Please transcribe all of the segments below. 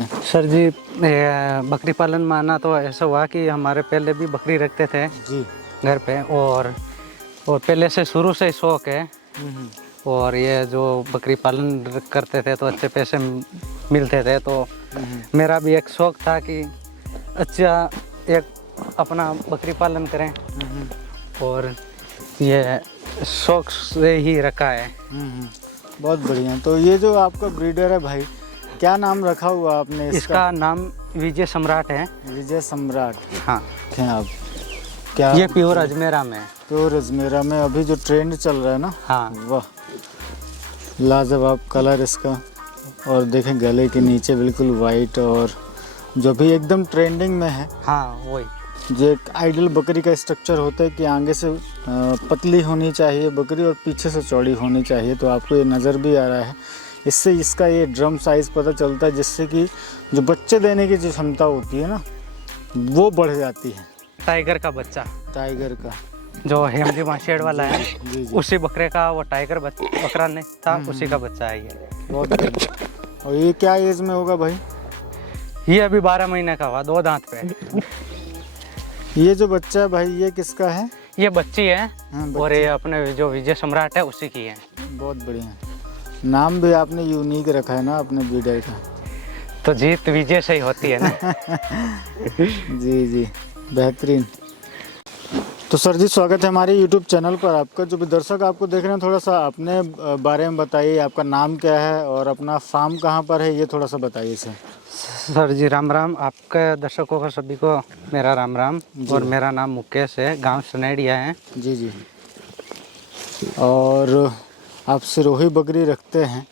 आपसे? सर जी, बकरी पालन में आना तो ऐसा हुआ कि हमारे पहले भी बकरी रखते थे जी। घर पे, और पहले से शुरू से ही शौक है। और ये जो बकरी पालन करते थे तो अच्छे पैसे मिलते थे, तो मेरा भी एक शौक था कि अच्छा एक अपना बकरी पालन करें, और ये शौक से ही रखा है। बहुत बढ़िया। तो ये जो आपका ब्रीडर है भाई, क्या नाम रखा हुआ आपने इसका नाम विजय सम्राट है। विजय सम्राट। हाँ, हैं आप? क्या ये प्योर अजमेरा में है। प्योर अजमेरा में अभी जो ट्रेंड चल रहा है ना? हाँ, वाह, लाजवाब कलर इसका। और देखें गले के नीचे बिल्कुल वाइट, और जो भी एकदम ट्रेंडिंग में है। हाँ वही। जो एक आइडियल बकरी का स्ट्रक्चर होता है कि आगे से पतली होनी चाहिए बकरी और पीछे से चौड़ी होनी चाहिए, तो आपको ये नज़र भी आ रहा है। इससे इसका ये ड्रम साइज़ पता चलता है, जिससे कि जो बच्चे देने की जो क्षमता होती है ना, वो बढ़ जाती है। टाइगर का बच्चा, टाइगर का जो हेमली माशेड वाला है, जी जी। उसी बकरे का वो टाइगर बकरा नहीं था, उसी का बच्चा है ये। बहुत बढ़िया। और ये क्या एज में होगा भाई? ये अभी 12 महीने का हुआ, 2 दांत पे। ये जो बच्चा है भाई, ये किसका है? ये बच्ची है। हाँ, और ये अपने जो विजय सम्राट है उसी की है। बहुत बढ़िया। नाम भी आपने यूनिक रखा है ना अपने ब्रीडर का। तो जीत विजय से ही होती है ना। जी जी, बेहतरीन। तो सर जी, स्वागत है हमारे YouTube चैनल पर आपका। जो भी दर्शक आपको देख रहे हैं, थोड़ा सा अपने बारे में बताइए। आपका नाम क्या है और अपना फार्म कहाँ पर है, ये थोड़ा सा बताइए सर। सर जी राम राम, आपके दर्शकों को सभी को मेरा राम राम। और मेरा नाम मुकेश है, गांव सनेडिया है। जी जी। और आप सिरोही बकरी रखते हैं?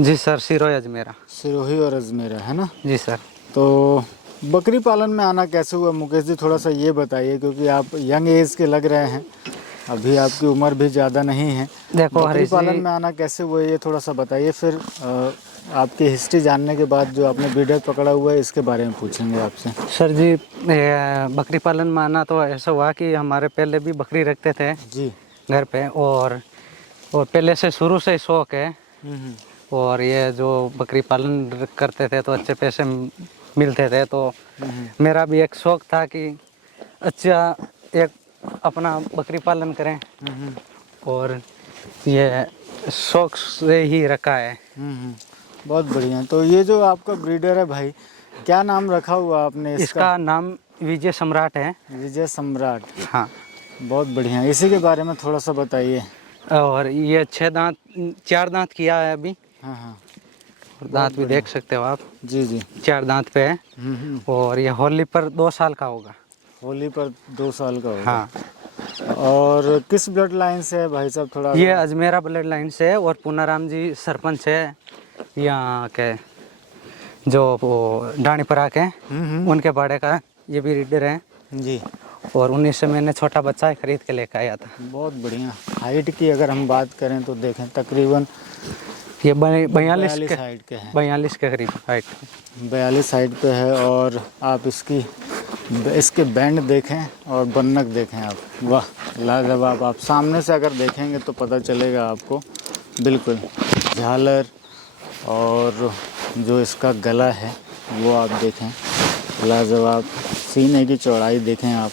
जी सर, सिरोही अजमेरा। सिरोही और अजमेरा है ना? जी सर। तो बकरी पालन में आना कैसे हुआ मुकेश जी, थोड़ा सा ये बताइए, क्योंकि आप यंग एज के लग रहे हैं, अभी आपकी उम्र भी ज़्यादा नहीं है। देखो बकरी पालन में आना कैसे हुआ, ये थोड़ा सा बताइए। फिर आपकी हिस्ट्री जानने के बाद जो आपने ब्रीडर पकड़ा हुआ है, इसके बारे में पूछेंगे आपसे। सर जी, बकरी पालन में आना तो ऐसा हुआ कि हमारे पहले भी बकरी रखते थे जी। घर पे, और पहले से शुरू से ही शौक है। और ये जो बकरी पालन करते थे तो अच्छे पैसे मिलते थे, तो मेरा भी एक शौक था कि अच्छा एक अपना बकरी पालन करें, और ये शौक से ही रखा है। बहुत बढ़िया। तो ये जो आपका ब्रीडर है भाई, क्या नाम रखा हुआ आपने इसका नाम विजय सम्राट है। विजय सम्राट। हाँ। बहुत बढ़िया। इसी के बारे में थोड़ा सा बताइए। और ये 4 दांत किया है अभी। हाँ हाँ। दांत भी देख सकते हो आप। जी जी। 4 दांत पे है। और ये होली पर 2 साल का होगा। होली पर 2 साल का होगा। हाँ। और किस ब्लड लाइन से है भाई साहब, थोड़ा? ये अजमेरा ब्लड लाइन से है, और पूनाराम जी सरपंच है यहाँ के, जो वो डाणीपरा के, उनके बाड़े का ये भी ब्रीडर है जी। और 19 से मैंने छोटा बच्चा खरीद के लेकर आया था। बहुत बढ़िया। हाइट की अगर हम बात करें तो देखें तकरीबन ये 42 हाइट के हैं। 42 के करीब हाइट। 42 हाइट पे है। और आप इसके बैंड देखें और बन्नक देखें आप, वाह लाजवाब। आप सामने से अगर देखेंगे तो पता चलेगा आपको, बिल्कुल झालर। और जो इसका गला है वो आप देखें, लाजवाब। सीने की चौड़ाई देखें आप,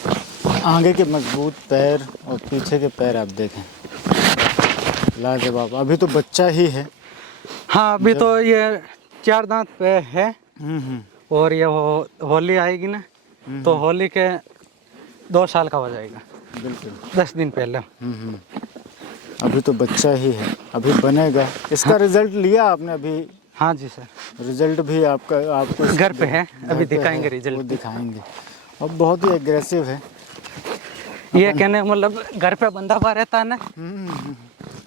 आगे के मजबूत पैर और पीछे के पैर आप देखें, लाजवाब। अभी तो बच्चा ही है। हाँ, अभी तो ये 4 दांत पे है। और ये होली आएगी ना, तो होली के 2 साल का हो जाएगा। बिल्कुल 10 दिन पहले। अभी तो बच्चा ही है, अभी बनेगा। इसका रिजल्ट लिया आपने अभी? हाँ जी सर, रिजल्ट भी आपको घर पे है, अभी दिखाएंगे वो रिजल्ट। दिखाएंगे। अब बहुत ही एग्रेसिव है ये कहने मतलब घर पे बंदा हुआ रहता है ना,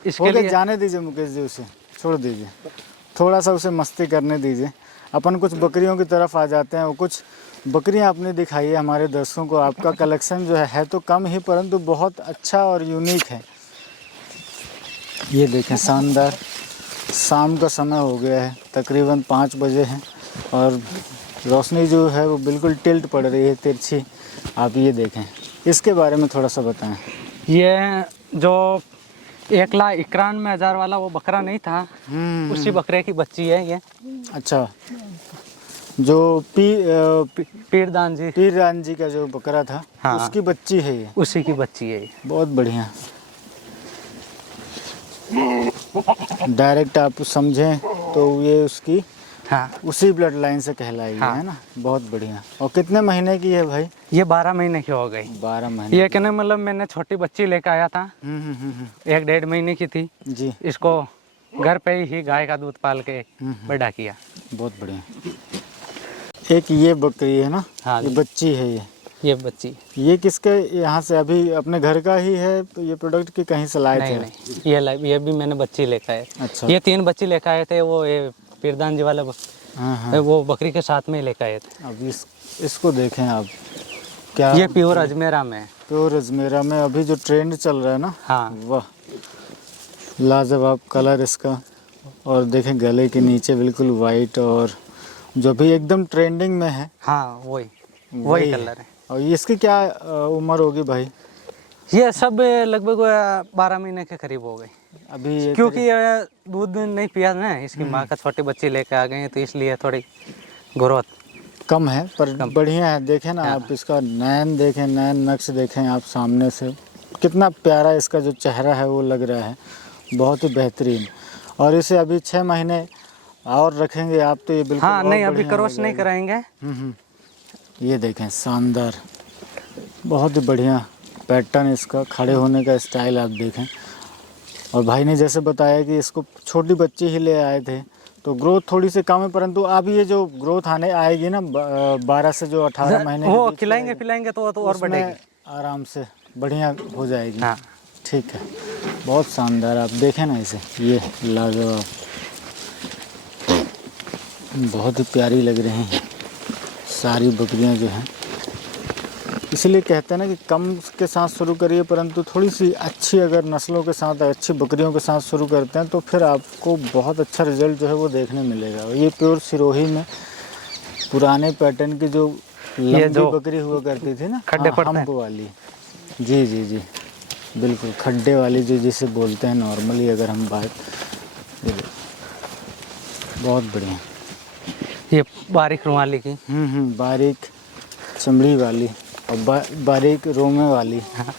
इसके लिए। जाने दीजिए मुकेश जी, उसे छोड़ दीजिए, थोड़ा सा उसे मस्ती करने दीजिए। अपन कुछ बकरियों की तरफ आ जाते हैं। वो कुछ बकरियां आपने दिखाई है हमारे दर्शकों को। आपका कलेक्शन जो है तो कम ही, परंतु बहुत अच्छा और यूनिक है। ये देखें, शानदार। शाम का समय हो गया है, तकरीबन 5 बजे हैं, और रोशनी जो है वो बिल्कुल टिल्ट पड़ रही है, तिरछी। आप ये देखें, इसके बारे में थोड़ा सा बताएं। ये जो 1,91,000 वाला वो बकरा नहीं था, उसी बकरे की बच्ची है ये। अच्छा, जो पीरदान जी, पीरदान जी का जो बकरा था, हाँ। उसकी बच्ची है ये। उसी की बच्ची है ये। बहुत बढ़िया। डायरेक्ट आप समझें तो ये उसकी हाँ, उसी ब्लड लाइन से कहलाएगी, हाँ। है ना। बहुत बढ़िया। और कितने महीने की है भाई? ये 12 महीने की हो गई। 12 महीने। ये कहने मतलब मैंने छोटी बच्ची लेकर आया था, हम्म। 1-1.5 महीने की थी। जी। इसको घर पे ही गाय का दूध पाल के बड़ा किया। बहुत बढ़िया। एक ये बकरी है ना, हाँ ये जी। बच्ची है ये बच्ची ये किसके यहाँ से? अभी अपने घर का ही है तो ये प्रोडक्ट की कहीं से लाए थे? नहीं, ये भी मैंने बच्ची लेकर आए। अच्छा। ये 3 बच्ची लेकर आए थे, वो ये पीरदान जी वाले हाँ। वो बकरी के साथ में ही लेकर आए थे। अब इसको देखें आप, क्या ये प्योर अजमेरा में है। प्योर अजमेरा में अभी जो ट्रेंड चल रहा है ना, हाँ, वाह, लाजवाब कलर इसका। और देखें गले के नीचे बिल्कुल वाइट, और जो भी एकदम ट्रेंडिंग में है हाँ, वही कलर है। और इसकी क्या उम्र होगी भाई? ये सब लगभग 12 महीने के करीब हो गए। अभी ये क्योंकि ये दूध नहीं पिया ना, इसकी माँ का छोटे बच्चे लेकर आ गए हैं, तो इसलिए थोड़ी ग्रोथ कम है, पर बढ़िया है। देखें ना आप इसका नैन देखें, नैन नक्श देखें आप सामने से, कितना प्यारा इसका जो चेहरा है वो लग रहा है, बहुत ही बेहतरीन। और इसे अभी 6 महीने और रखेंगे आप तो ये बिल्कुल हाँ, और नहीं अभी बढ़िया क्रॉस हो नहीं जाएगा। कराएंगे। ये देखें, शानदार, बहुत ही बढ़िया पैटर्न इसका, खड़े होने का स्टाइल आप देखें। और भाई ने जैसे बताया कि इसको छोटी बच्ची ही ले आए थे तो ग्रोथ थोड़ी सी कम है, परंतु अब ये जो ग्रोथ आने आएगी ना 12 से जो 18 महीने के वो बीच खिलाएंगे में, पिलाएंगे तो और उसमें बढ़ेगी। आराम से बढ़िया हो जाएगी। हाँ, ठीक है, बहुत शानदार। आप देखें ना इसे, ये लाजवाब, बहुत ही प्यारी लग रही हैं सारी बकरियां जो हैं। इसलिए कहते हैं ना कि कम के साथ शुरू करिए, परंतु थोड़ी सी अच्छी अगर नस्लों के साथ, अच्छी बकरियों के साथ शुरू करते हैं तो फिर आपको बहुत अच्छा रिजल्ट जो है वो देखने मिलेगा। ये प्योर सिरोही में पुराने पैटर्न की जो लंबी बकरी हुआ करती थी ना, खड्डे पड़ते हैं। हम्प वाली, जी बिल्कुल, खड्डे वाली जो जिसे बोलते हैं नॉर्मली अगर हम बात, बहुत बढ़िया। ये बारीक रुमाली की। बारीक चमड़ी वाली और बारीक रोमे वाली। हाँ।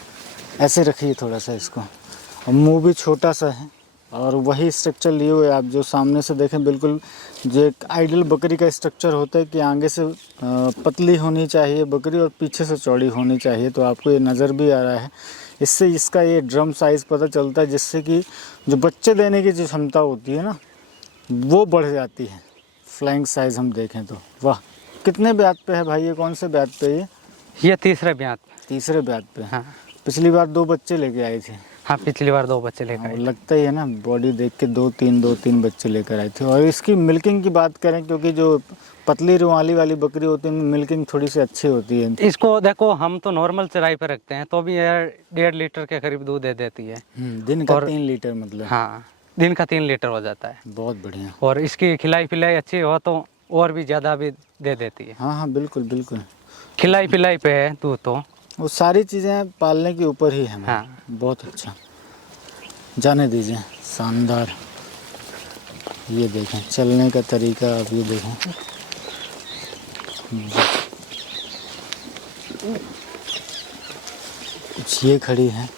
ऐसे रखिए थोड़ा सा इसको, और मुंह भी छोटा सा है और वही स्ट्रक्चर लिए हुए आप जो सामने से देखें, बिल्कुल जो एक आइडियल बकरी का स्ट्रक्चर होता है कि आगे से पतली होनी चाहिए बकरी और पीछे से चौड़ी होनी चाहिए, तो आपको ये नज़र भी आ रहा है। इससे इसका ये ड्रम साइज़ पता चलता है, जिससे कि जो बच्चे देने की जो क्षमता होती है ना वो बढ़ जाती है। फ्लाइंग साइज़ हम देखें तो वाह, कितने ब्यात पे है भाई? ये कौन से ब्यात पे है? ये तीसरे ब्यात। तीसरे ब्यात पे। हाँ, पिछली बार 2 बच्चे लेके आए थे। हाँ, पिछली बार 2 बच्चे लेकर हाँ, आए। लगता ही है ना, बॉडी देख के 2-3 बच्चे लेकर आए थे। और इसकी मिल्किंग की बात करें, क्योंकि जो पतली रुमाली वाली बकरी होती है मिल्किंग थोड़ी सी अच्छी होती है। इसको देखो, हम तो नॉर्मल चराई पे रखते हैं तो भी यार 1.5 लीटर के करीब दूध दे देती है। दिन का 3 लीटर मतलब? हाँ, दिन का 3 लीटर हो जाता है। बहुत बढ़िया। और इसकी खिलाई पिलाई अच्छी हो तो और भी ज़्यादा भी दे देती है। हाँ, बिल्कुल। खिलाई पिलाई पे है दूध तो। वो सारी चीज़ें पालने के ऊपर ही है। हाँ, बहुत अच्छा, जाने दीजिए। शानदार। ये देखें चलने का तरीका, आप ये देखें। कुछ ये खड़ी है,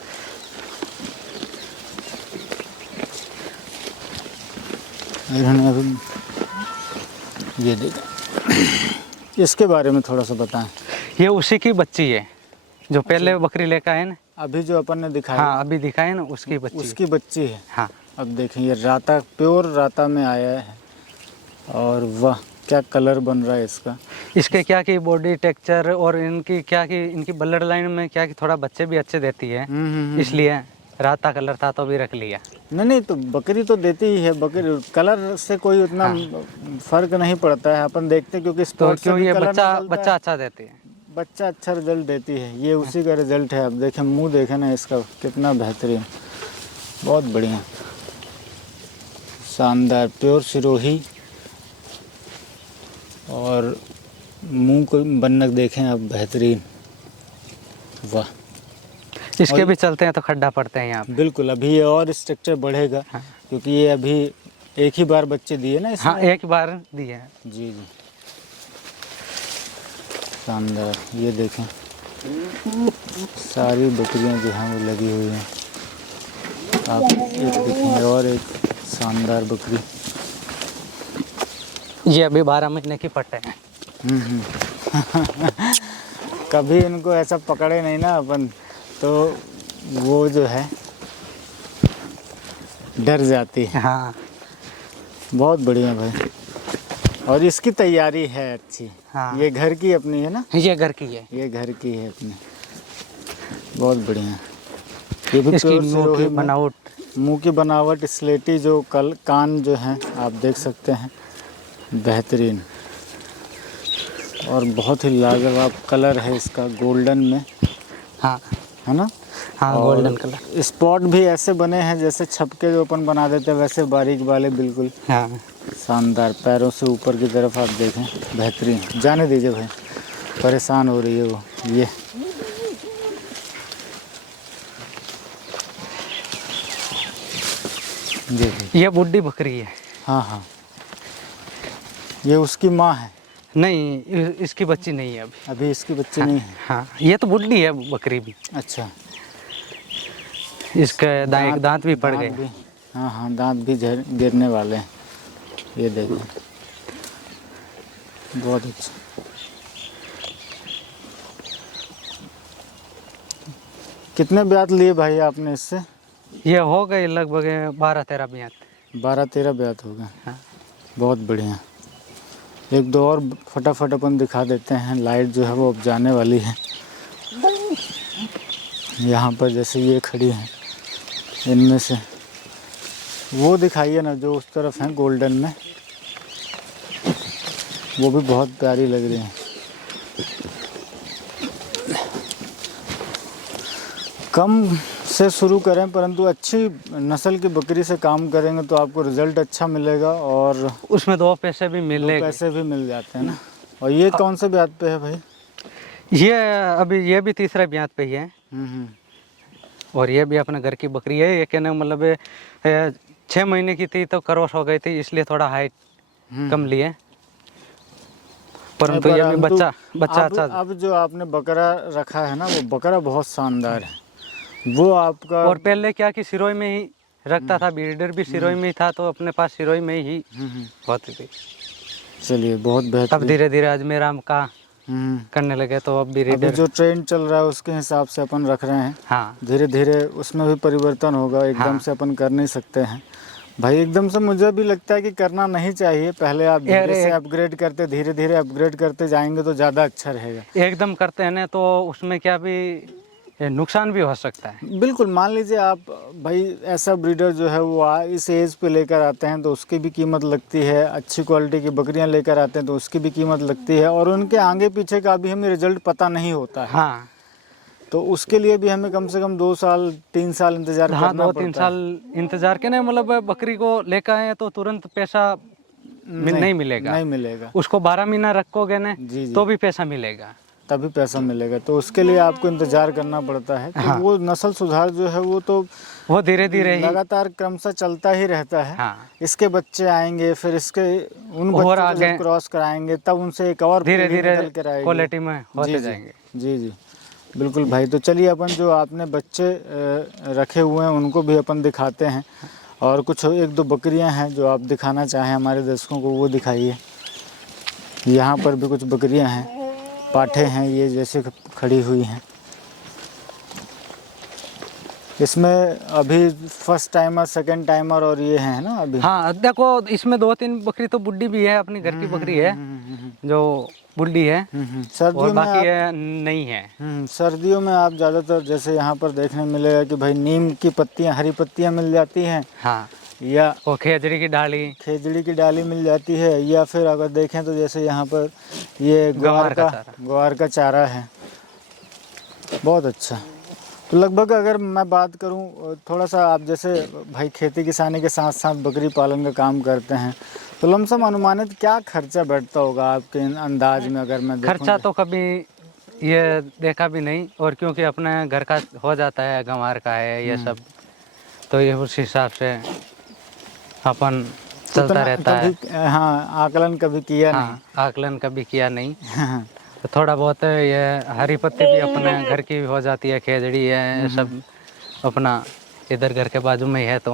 इन्होंने अभी ये देखें। इसके बारे में थोड़ा सा बताएं। ये उसी की बच्ची है जो पहले बकरी लेकर आए ना। अभी जो अपन ने दिखाया, हाँ, अभी दिखाए ना, उसकी बच्ची। उसकी बच्ची है। हाँ, अब देखें, ये राता, प्योर राता में आया है और वाह क्या कलर बन रहा है इसका। इसके क्या कि बॉडी टेक्सचर और इनकी क्या कि इनकी ब्लड लाइन में क्या कि थोड़ा बच्चे भी अच्छे देती है, इसलिए राता कलर था तो भी रख लिया। नहीं तो बकरी तो देती ही है, बकरी कलर से कोई उतना फर्क नहीं पड़ता है, अपन देखते हैं क्योंकि तो स्पॉट से क्यों भी ये कलर बच्चा निकलता है। अच्छा देती है। बच्चा अच्छा रिजल्ट देती है, ये उसी का रिजल्ट है। अब देखें मुंह देखें ना इसका, कितना बेहतरीन, बहुत बढ़िया, शानदार, प्योर सिरोही। और मुंह को बन्नक देखें आप, बेहतरीन, वाह। इसके भी चलते हैं तो खड्डा पड़ते हैं यहाँ पे। बिल्कुल, अभी ये और स्ट्रक्चर बढ़ेगा। हाँ। क्योंकि ये अभी एक ही बार बच्चे दिए ना इसमें। हाँ, एक बार दिए हैं। जी। शानदार। ये देखें सारी बकरियां जो हैं वो लगी हुई हैं। आप एक देखें और एक शानदार बकरी। ये अभी 12 महीने की पट्टे हैं। कभी इनको ऐसा पकड़े नहीं ना अपन, तो वो जो है डर जाती है। हाँ बहुत बढ़िया भाई। और इसकी तैयारी है अच्छी। हाँ। ये घर की अपनी है ना? ये घर की है। ये घर की है अपनी। बहुत बढ़िया। ये भी इसकी प्योर मुंह सिरोही की में बनावट, मुंह की बनावट, स्लेटी जो कान जो हैं आप देख सकते हैं, बेहतरीन। और बहुत ही लाजवाब कलर है इसका, गोल्डन में, हाँ है ना? हाँ और गोल्डन कलर। स्पॉट भी ऐसे बने हैं जैसे छपके जो अपन बना देते हैं, वैसे बारीक वाले, बिल्कुल हाँ शानदार। पैरों से ऊपर की तरफ आप देखें, बेहतरीन। जाने दीजिए भाई, परेशान हो रही है वो। ये ये बुड्ढी बकरी है। हाँ हाँ, ये उसकी माँ है? नहीं, इसकी बच्ची नहीं है अभी। अभी इसकी बच्ची नहीं है? हाँ, ये तो बुड्ढी है बकरी भी। अच्छा। इसके दांत भी पड़ दांत गए। भी, हाँ हाँ, दांत भी गिरने वाले हैं। ये देखो, बहुत अच्छा। कितने ब्यात लिए भाई आपने इससे? ये हो गए लगभग 12-13 ब्यात। 12-13 ब्यात हो गए। हाँ। बहुत बढ़िया। एक दो और फटाफट अपन दिखा देते हैं। लाइट जो है वो अब जाने वाली है। यहाँ पर जैसे ये खड़ी हैं, इनमें से वो दिखाइए ना जो उस तरफ हैं गोल्डन में, वो भी बहुत प्यारी लग रही हैं। कम से शुरू करें, परंतु अच्छी नस्ल की बकरी से काम करेंगे तो आपको रिज़ल्ट अच्छा मिलेगा और उसमें 2 पैसे भी 2 मिलेंगे। पैसे भी मिल जाते हैं ना। और ये कौन से ब्यात पे है भाई? ये अभी ये भी तीसरा ब्यात पे ही है। हम्म। और ये भी अपने घर की बकरी है। ये कहने का मतलब 6 महीने की थी तो क्रॉस हो गई थी, इसलिए थोड़ा हाइट कम लिए, परंतु ये भी बच्चा अच्छा। अब जो आपने बकरा रखा है ना, वो बकरा बहुत शानदार है। वो आपका, और पहले क्या कि सिरोही में ही रखता था, ब्रीडर भी सिरोही में ही था, तो अपने पास सिरोही में ही होती थी। चलिए बहुत तब बेहतरीन। धीरे धीरे अजमेर आम का करने लगे तो अब अभी ब्रीडर। जो ट्रेंड चल रहा है उसके हिसाब से अपन रख रहे हैं। हाँ धीरे धीरे उसमें भी परिवर्तन होगा, एकदम हाँ। से अपन कर नहीं सकते हैं भाई। एकदम से मुझे भी लगता है कि करना नहीं चाहिए। पहले आप धीरे से अपग्रेड करते, धीरे धीरे अपग्रेड करते जाएंगे तो ज़्यादा अच्छा रहेगा। एकदम करते हैं ना तो उसमें क्या भी नुकसान भी हो सकता है। बिल्कुल। मान लीजिए आप भाई ऐसा ब्रीडर जो है वो इस एज पे लेकर आते हैं तो उसकी भी कीमत लगती है, अच्छी क्वालिटी की बकरियां लेकर आते हैं तो उसकी भी कीमत लगती है, और उनके आगे पीछे का भी हमें रिजल्ट पता नहीं होता है। हाँ, तो उसके लिए भी हमें कम से कम 2 साल 3 साल इंतजार हाँ, करना 2-3 पड़ता है। साल इंतजार के ना, मतलब बकरी को लेकर आए तो तुरंत पैसा नहीं मिलेगा। नहीं मिलेगा। उसको 12 महीना रखोगे ना जी। तो भी पैसा मिलेगा, तभी पैसा मिलेगा। तो उसके लिए आपको इंतजार करना पड़ता है। तो वो नस्ल सुधार जो है वो तो वो धीरे धीरे ही। लगातार क्रमशः चलता ही रहता है। हाँ, इसके बच्चे आएंगे, फिर इसके उन और बच्चों को आगे जब क्रॉस कराएंगे तब उनसे एक और धीरे पीढ़ी धीरे निकल कर आएगी। क्वालिटी में होते जी जाएंगे। जी बिल्कुल भाई। तो चलिए अपन जो आपने बच्चे रखे हुए हैं उनको भी अपन दिखाते हैं, और कुछ 1-2 बकरियां हैं जो आप दिखाना चाहें हमारे दर्शकों को, वो दिखाइए। यहाँ पर भी कुछ बकरियां हैं, पाठे हैं, ये जैसे खड़ी हुई हैं। इसमें अभी फर्स्ट टाइमर, सेकंड टाइमर और ये हैं ना अभी? हाँ, देखो इसमें 2-3 बकरी तो बुड्ढी भी है, अपनी घर की बकरी है जो बुड्ढी है, और सर्दियों में बाकी है नहीं है। सर्दियों में आप ज़्यादातर जैसे यहाँ पर देखने मिलेगा कि भाई नीम की पत्तियाँ, हरी पत्तियाँ मिल जाती हैं, हाँ, या और खेजड़ी की डाली, खेजड़ी की डाली मिल जाती है, या फिर अगर देखें तो जैसे यहाँ पर ये ग्वार का चारा है। बहुत अच्छा। तो लगभग अगर मैं बात करूं थोड़ा सा, आप जैसे भाई खेती किसानी के साथ साथ बकरी पालन का काम करते हैं, तो लमसम अनुमानित क्या खर्चा बैठता होगा आपके अंदाज में? अगर मैं देखूं खर्चा तो कभी ये देखा भी नहीं, और क्योंकि अपने घर का हो जाता है, गंवार का है ये सब, तो ये उस हिसाब से अपन चलता रहता है। हाँ, आकलन कभी किया हाँ, आकलन कभी किया नहीं। नहीं। तो थोड़ा बहुत ये हरी पत्ती भी अपने घर की हो जाती है, खेजड़ी है, सब अपना इधर घर के बाजू में ही है तो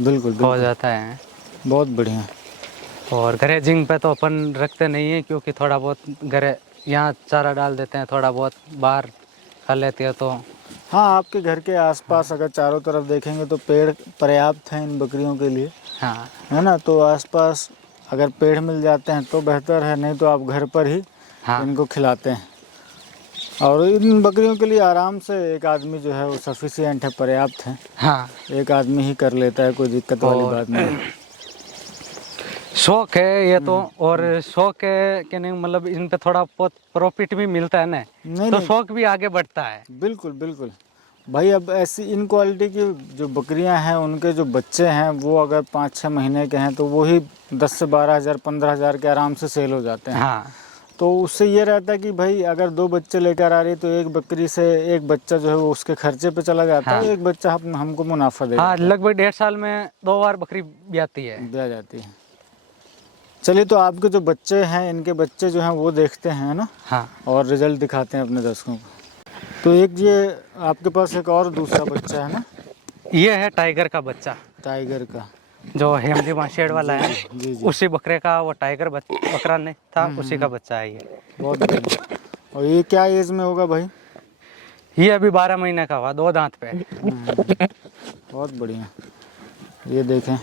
बिल्कुल हो बिल्कुल, जाता है। बहुत बढ़िया। और गैरेजिंग पे तो अपन रखते नहीं है, क्योंकि थोड़ा बहुत घर यहाँ चारा डाल देते हैं, थोड़ा बहुत बाहर खा लेती है तो। हाँ, आपके घर के आसपास अगर चारों तरफ देखेंगे तो पेड़ पर्याप्त हैं इन बकरियों के लिए, हाँ है ना। तो आसपास अगर पेड़ मिल जाते हैं तो बेहतर है, नहीं तो आप घर पर ही हाँ इनको खिलाते हैं। और इन बकरियों के लिए आराम से एक आदमी जो है वो सफिशिएंट है, पर्याप्त है। हाँ। एक आदमी ही कर लेता है, कोई दिक्कत वाली और बात नहीं। शौक है ये तो, और शौक है कि नहीं, मतलब इन पे थोड़ा बहुत प्रॉफिट भी मिलता है ना, नहीं तो नहीं, शौक भी आगे बढ़ता है। बिल्कुल बिल्कुल भाई। अब ऐसी इन क्वालिटी की जो बकरियां हैं, उनके जो बच्चे हैं वो अगर 5-6 महीने के हैं तो वही 10 से 12 हज़ार 15 हज़ार के आराम से सेल हो जाते हैं। हाँ तो उससे ये रहता है कि भाई अगर 2 बच्चे लेकर आ रही तो एक बकरी से एक बच्चा जो है वो उसके खर्चे पे चला जाता है, हाँ। एक बच्चा हमको मुनाफा दे हाँ, जाता लगभग 1.5 साल में 2 बार बकरी ब्याती है। है, दिया जाती है। चलिए, तो आपके जो बच्चे हैं, इनके बच्चे जो हैं वो देखते हैं ना, हाँ और रिजल्ट दिखाते हैं अपने दर्शकों को। तो एक ये आपके पास एक और दूसरा बच्चा है ना, ये है टाइगर का बच्चा, टाइगर का। जो हेमली माशेड वाला है, जी जी, उसी बकरे का, वो टाइगर बकरा नहीं था, उसी का बच्चा है ये। बहुत बढ़िया। और ये क्या एज में होगा भाई? ये अभी 12 महीने का हुआ, 2 दांत पे। बहुत बढ़िया। ये देखें,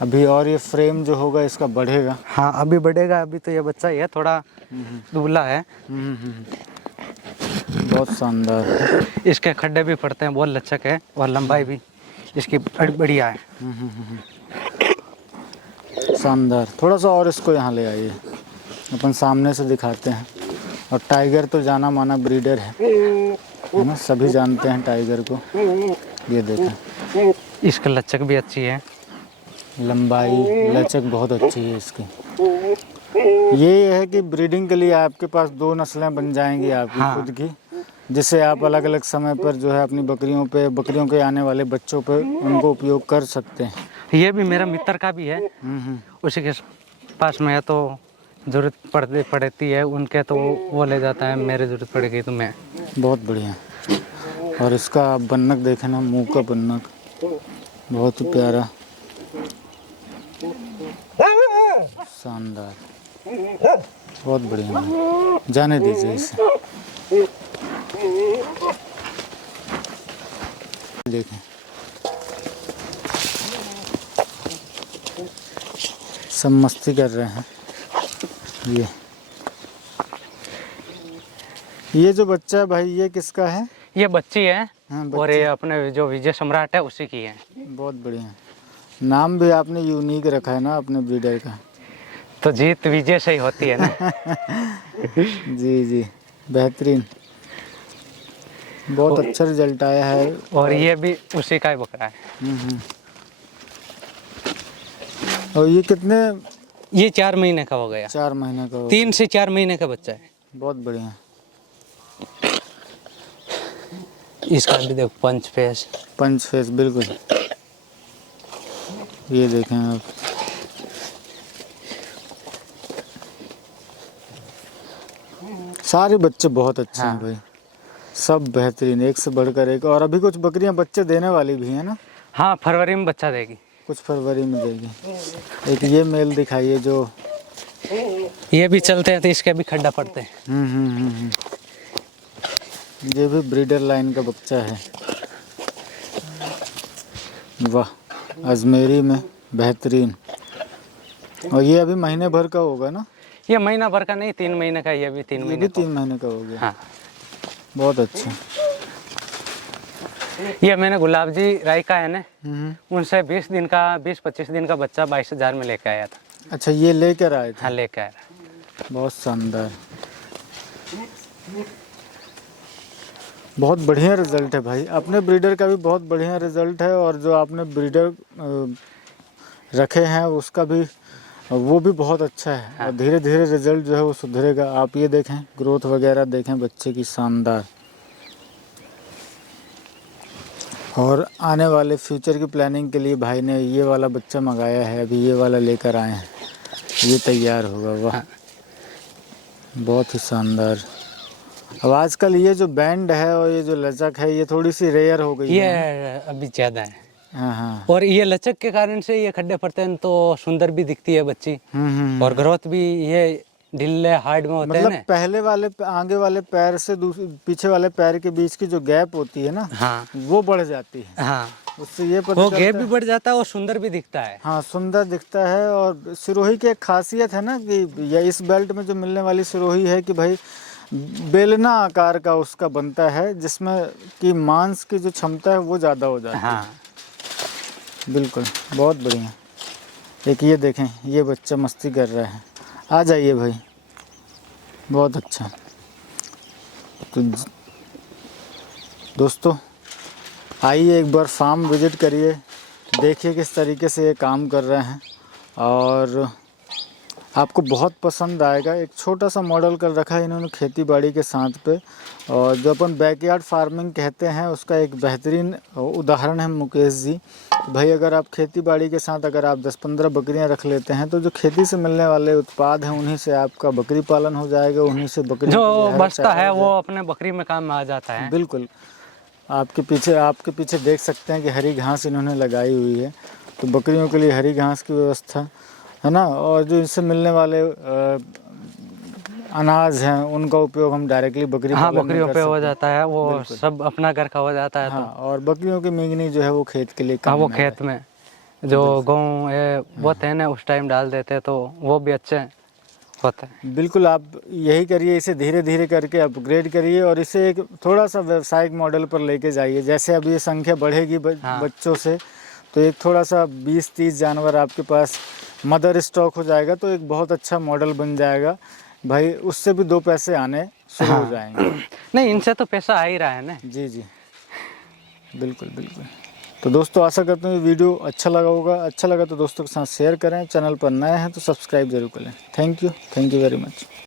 अभी और ये फ्रेम जो होगा इसका बढ़ेगा। हाँ अभी बढ़ेगा, अभी तो ये बच्चा ही है, थोड़ा दुबला है। बहुत शानदार। इसके खड्डे भी पड़ते हैं, बहुत लचक है, और लंबाई भी इसकी बढ़िया है। शानदार। थोड़ा सा और इसको यहाँ ले आइए, अपन सामने से दिखाते हैं। और टाइगर तो जाना माना ब्रीडर है ना, सभी जानते हैं टाइगर को। ये देखें, इसकी लचक भी अच्छी है, लंबाई लचक बहुत अच्छी है इसकी। ये है कि ब्रीडिंग के लिए आपके पास 2 नस्लें बन जाएंगी आपकी हाँ। खुद की, जिससे आप अलग अलग समय पर जो है अपनी बकरियों के आने वाले बच्चों पर उनको उपयोग कर सकते हैं। ये भी मेरा मित्र का भी है, उसी के पास में है, तो जरूरत पड़ती है उनके, तो वो ले जाता है, मेरे जरूरत पड़ेगी तो मैं। बहुत बढ़िया। और इसका आप बन्नक देखें ना, मुंह का बन्नक बहुत ही प्यारा, शानदार, बहुत बढ़िया। जाने दीजिए इसे। देखें, सब मस्ती कर रहे हैं। ये जो बच्चा है भाई, ये किसका है? ये बच्ची है, हाँ, और ये अपने जो विजय सम्राट है उसी की है। बहुत बढ़िया। नाम भी आपने यूनिक रखा है ना अपने ब्रीडर का। तो जीत विजय से ही होती है ना। जी जी, बेहतरीन, बहुत अच्छा रिजल्ट आया है। और ये भी उसी का ही बकरा है। और ये कितने? ये 4 महीने का हो गया, 4 महीने का हो 3 से 4 महीने का बच्चा है। बहुत बढ़िया। इसका भी देखो पंच फेस। पंच फेस, बिल्कुल। ये देखें आप, सारे बच्चे बहुत अच्छे हैं भाई, सब बेहतरीन, एक से बढ़कर एक। और अभी कुछ बकरियां बच्चे देने वाली भी हैं ना? हाँ, फरवरी में बच्चा देगी, कुछ फरवरी में देगी। एक ये मेल दिखाइए जो, ये भी चलते हैं तो इसके भी खड्डा पड़ते हैं। ये भी ब्रीडर लाइन का बच्चा है। वाह, अजमेरी में, बेहतरीन। और ये अभी महीने भर का होगा ना? ये महीना भर का नहीं, 3 महीने का, ये भी 3 ये महीने भी का। 3 महीने का हो गया। हाँ, बहुत अच्छा। ये मैंने गुलाब जी राय का है ना, उनसे 20-25 दिन का बच्चा 22,000 में लेके आया था। अच्छा, ये लेकर आए थे? हाँ, लेके आया। बहुत शानदार, बहुत बढ़िया रिजल्ट है भाई। अपने ब्रीडर का भी बहुत बढ़िया रिजल्ट है, और जो आपने ब्रीडर रखे हैं उसका भी, वो भी बहुत अच्छा है। और धीरे धीरे रिजल्ट जो है वो सुधरेगा। आप ये देखें, ग्रोथ वगैरह देखें बच्चे की, शानदार। और आने वाले फ्यूचर की प्लानिंग के लिए भाई ने ये वाला बच्चा मंगाया है, अभी ये वाला लेकर आए हैं, ये तैयार होगा। वाह, बहुत ही शानदार। अब आजकल ये जो बैंड है और ये जो लचक है ये थोड़ी सी रेयर हो गई है। ये अभी ज़्यादा है। हाँ हाँ। और ये लचक के कारण से ये खड्डे पड़ते हैं तो सुंदर भी दिखती है बच्ची, और ग्रोथ भी ये ढीले हार्ड में होते हैं मतलब ना। पहले वाले आगे वाले पैर से पीछे वाले पैर के बीच की जो गैप होती है ना, हाँ वो बढ़ जाती है। हाँ, उससे ये पता वो चलता गैप भी है। बढ़ जाता है और सुंदर भी दिखता है। हाँ, सुंदर दिखता है। और सिरोही की एक खासियत है ना कि या इस बेल्ट में जो मिलने वाली सिरोही है कि भाई बेलना आकार का उसका बनता है, जिसमें कि मांस की जो क्षमता है वो ज़्यादा हो जाती हाँ है। बिल्कुल, बहुत बढ़िया। एक ये देखें, ये बच्चा मस्ती कर रहा है। आ जाइए भाई, बहुत अच्छा। तो दोस्तों आइए एक बार फार्म विज़िट करिए, देखिए किस तरीके से ये काम कर रहे हैं और आपको बहुत पसंद आएगा। एक छोटा सा मॉडल कर रखा है इन्होंने खेती बाड़ी के साथ पे, और जो अपन बैकयार्ड फार्मिंग कहते हैं उसका एक बेहतरीन उदाहरण है मुकेश जी। भाई अगर आप खेती बाड़ी के साथ अगर आप 10-15 बकरियां रख लेते हैं तो जो खेती से मिलने वाले उत्पाद हैं उन्हीं से आपका बकरी पालन हो जाएगा, उन्हीं से बकरी जो बचता है वो अपने बकरी में काम में आ जाता है। बिल्कुल। आपके पीछे देख सकते हैं कि हरी घास इन्होंने लगाई हुई है, तो बकरियों के लिए हरी घास की व्यवस्था है ना। और जो इससे मिलने वाले अनाज हैं उनका उपयोग हम डायरेक्टली बकरी हाँ, पालन में बकरियों कर पे हो सकते हैं। जाता है, वो सब अपना घर का हो जाता है। हाँ, और बकरियों की मींगनी जो है वो खेत के लिए हाँ, काम वो में खेत में जो गेहूँ ये बोते हैं ना उस टाइम डाल देते तो वो भी अच्छे होते हैं। बिल्कुल, आप यही करिए, इसे धीरे धीरे करके अपग्रेड करिए और इसे एक थोड़ा सा व्यावसायिक मॉडल पर लेके जाइए। जैसे अब ये संख्या बढ़ेगी बच्चों से, तो एक थोड़ा सा 20-30 जानवर आपके पास मदर स्टॉक हो जाएगा, तो एक बहुत अच्छा मॉडल बन जाएगा भाई। उससे भी 2 पैसे आने शुरू हो जाएंगे। नहीं, इनसे तो पैसा आ ही रहा है ना। जी जी, बिल्कुल बिल्कुल। तो दोस्तों आशा करते हैं वीडियो अच्छा लगा होगा। अच्छा लगा तो दोस्तों के साथ शेयर करें, चैनल पर नए हैं तो सब्सक्राइब जरूर करें। Thank you very much.